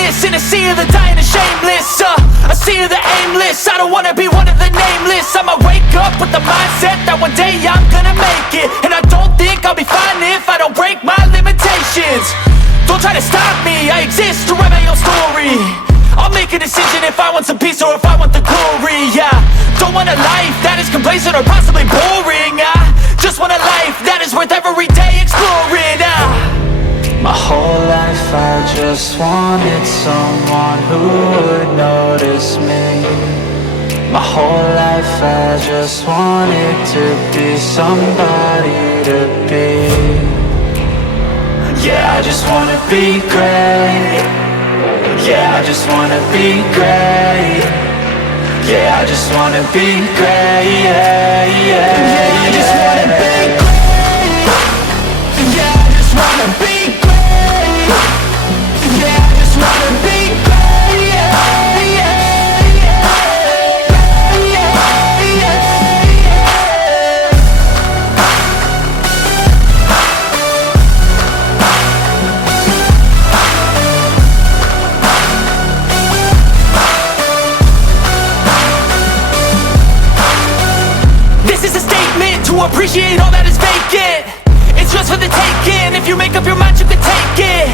greatness in a sea of the dying and shameless, a sea of the aimless. I don't wanna be one of the nameless. I'ma wake up with the mindset that one day I'm gonna make it. And I don't think I'll be fine if I don't break my limitations. Don't try to stop me, I exist to write my own story. I'll make a decision if I want some peace or if I want the glory, yeah. Don't want a life that is complacent or possibly boring, just want a life that is worth every day exploring, My whole life I just wanted someone who would notice me. My whole life I just wanted to be somebody to be. Yeah, I just wanna be great. Yeah, I just wanna be great. Yeah, I just wanna be great. Yeah, yeah, yeah, I just wanna be great. Yeah, I just wanna be great. Yeah, I just wanna be great. Yeah, yeah, yeah, yeah, yeah, yeah. This is a statement to appreciate all that is vacant. It's just for the taking. If you make up your mind, you can take it.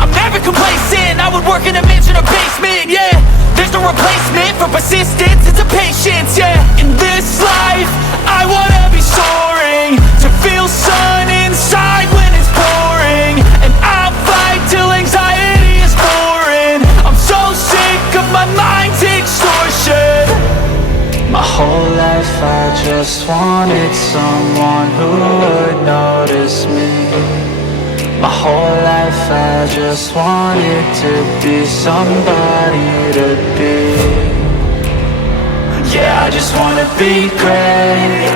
I'm never complacent. I would work in a mansion or basement, yeah. There's no replacement for persistence, it's a patience, yeah. In this life, I wanna be soaring, to feel sun inside when it's pouring. And I'll fight till anxiety is foreign. I'm so sick of my mind's extortion. My whole life I just wanted someone who would notice me. My whole life I just wanted to be somebody to be. Yeah, I just wanna be great.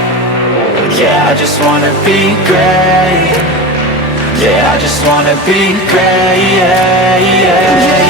Yeah, I just wanna be great. Yeah, I just wanna be great. Yeah, yeah, yeah.